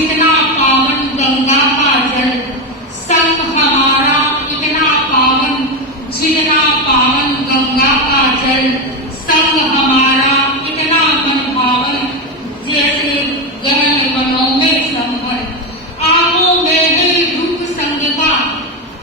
जितना पावन गंगा का जल, संग हमारा इतना पावन, जितना पावन गंगा का जल, संग हमारा इतना मन भावन, जैसे गहन वनों में संभर। आंखों में है रूप संग का,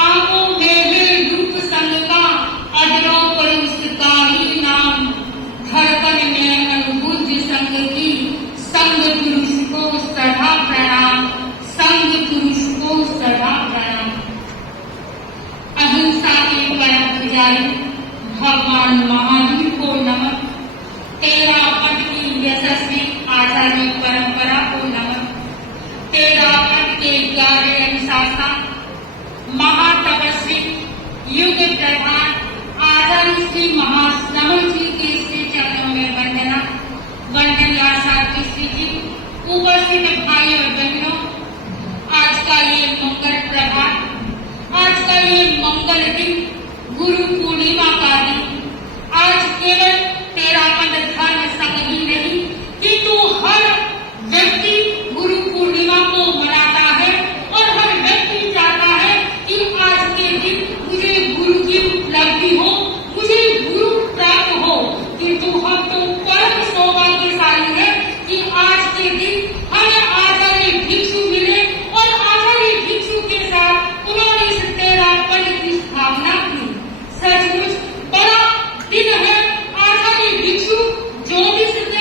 आंखों में है रूप संग का, अजरों पर उसका ही नाम। धड़कन में अनुभुज संग की, संग पुरुष को सदा प्रणाम, संग पुरुष को सदा प्रणाम। अहिंसा के परम पुजारी भगवान महावीर को नमन। तेरा पद की यशस्वी आचार्य परंपरा को नमन। तेरा पद के ग्यारह अनुशासन महातपस्वी युग प्रधान आचार्य श्री महास्नमन जी के श्री चरणों में वंदना। वंदन यासार्थी श्री जी, उपस्थित भाई और बहनों, आज का ये मंगल प्रभात, आज का ये मंगल दिन, गुरु पूर्णिमा का दिन। आज केवल तेरा पद धर्म संग ही नहीं, किंतु हर व्यक्ति गुरु पूर्णिमा को मनाता है और हर व्यक्ति चाहता है कि आज के दिन मुझे गुरु की उपलब्धि हो, मुझे गुरु प्राप्त हो। किंतु हम तो परम सौभाग्यशाली है कि आज के दिन हमें आचार्य भिक्षु मिले और आचार्य भिक्षु के साथ उन्होंने इस तेरा पद की स्थापना की। सचमुच बड़ा दिन है। आचार्य भिक्षु ज्योतिष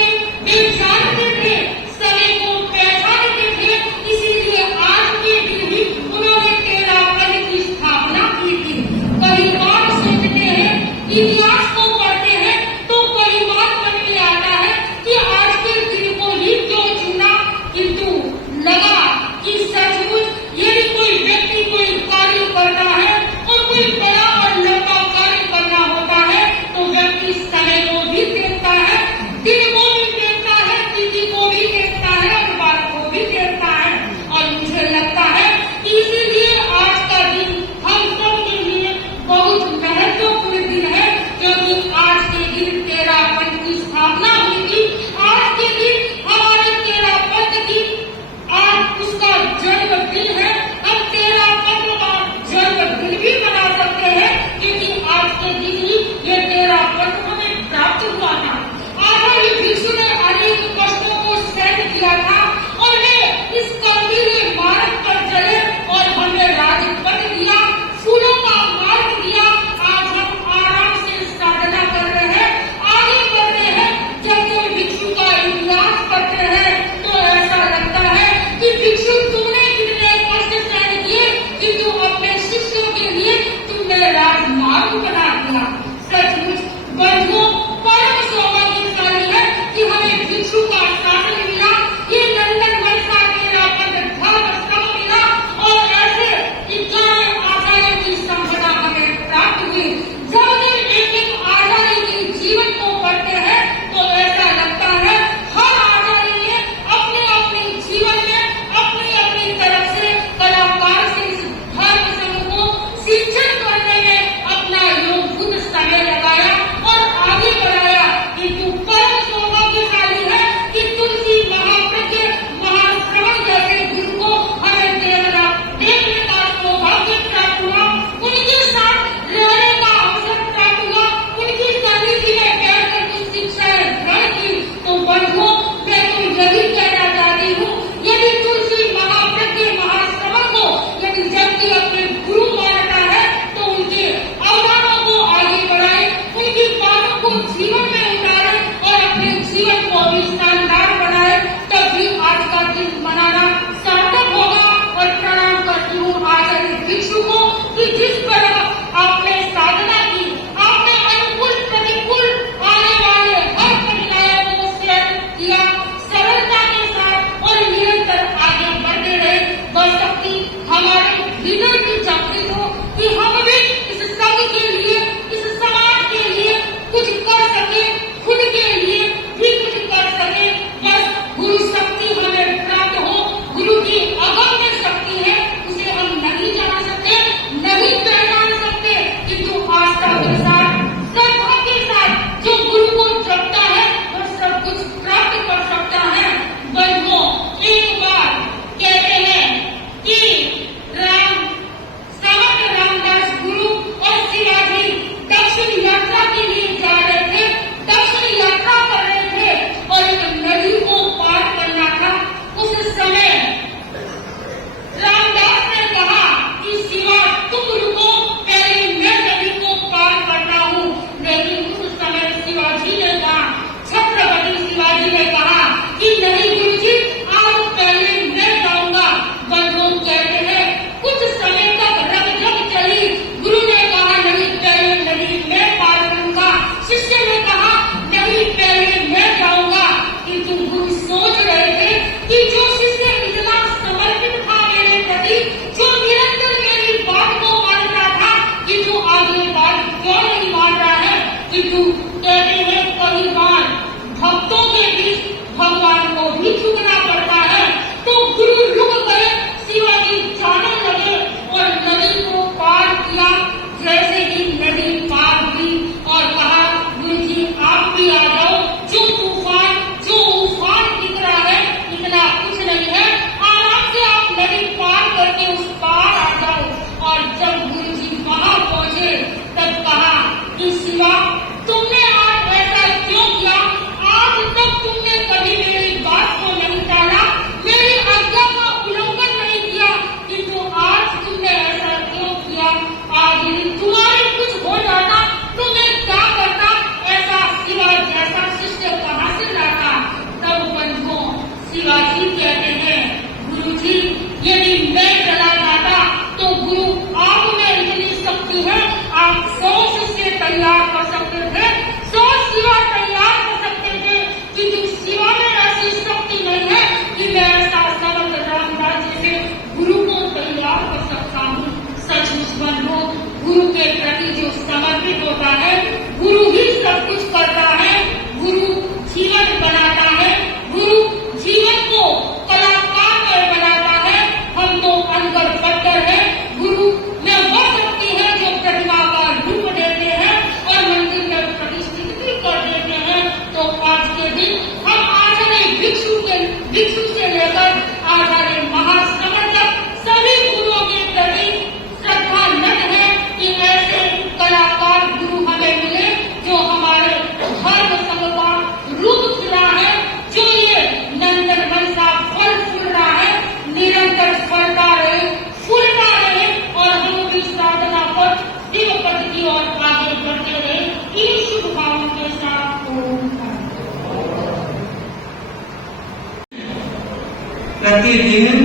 प्रतिदिन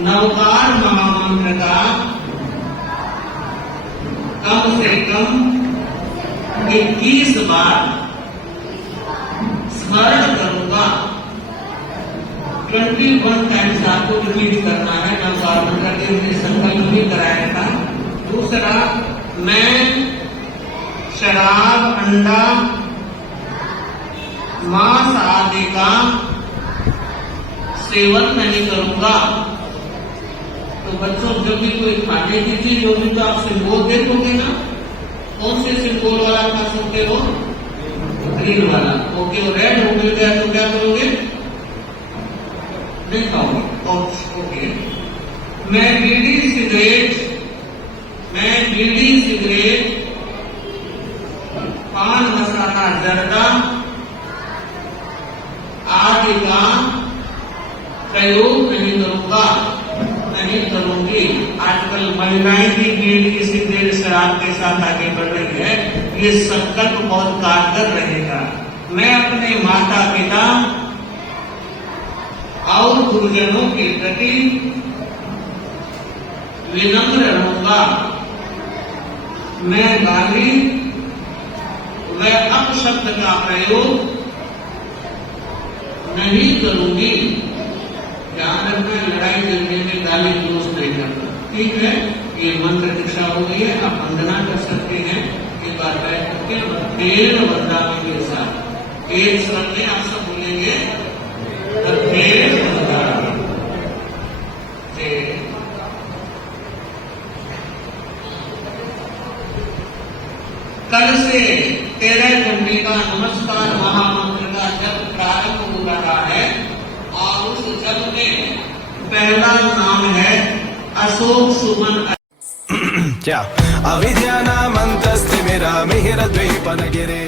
नवकार महामंत्र का कम से कम 21 बार स्मरण करूंगा। 21 टाइम्स आपको रिपीट करना है। नवकार मंत्र के लिए संकल्प भी कराया था। दूसरा, मैं शराब, अंडा, मांस आदि का सेवन नहीं करूंगा। तो बच्चों, जब भी कोई खाने की चीज होगी तो आप सिंबल देखोगे ना, कौन से सिंबल वाला खा सकते हो? ग्रीन वाला। ओके, रेड हो गया तो क्या करोगे? नहीं खाओगे। ओके, मैं बीड़ी सिगरेट, पान मसाला, जर्दा आदि का प्रयोग नहीं करूंगा, नहीं करूंगी। आजकल महिलाएं भी बीड़ी सिगरेट शराब के साथ आगे बढ़ रही है। ये संकल्प बहुत कारगर रहेगा। मैं अपने माता पिता और गुरुजनों के प्रति विनम्र रहूंगा। मैं गाली व अपशब्द का प्रयोग नहीं करूंगी। ध्यान रखना, लड़ाई झगड़े में गाली गलौज नहीं करना। ठीक है, ये मंत्र दीक्षा हो गई है। आप वंदना कर सकते हैं। एक बार बैठ करके तेल वंदामी के साथ एक स्वर में आप सब बोलेंगे, तेल वंदामी। कल से 13 घंटे का नमस्कार महामंत्र का जब प्रारंभ हो रहा है और उस जप में पहला नाम है अशोक सुमन। क्या अविद्या नामन्तस्तिमिरा मिहिरद्वीपनगिरे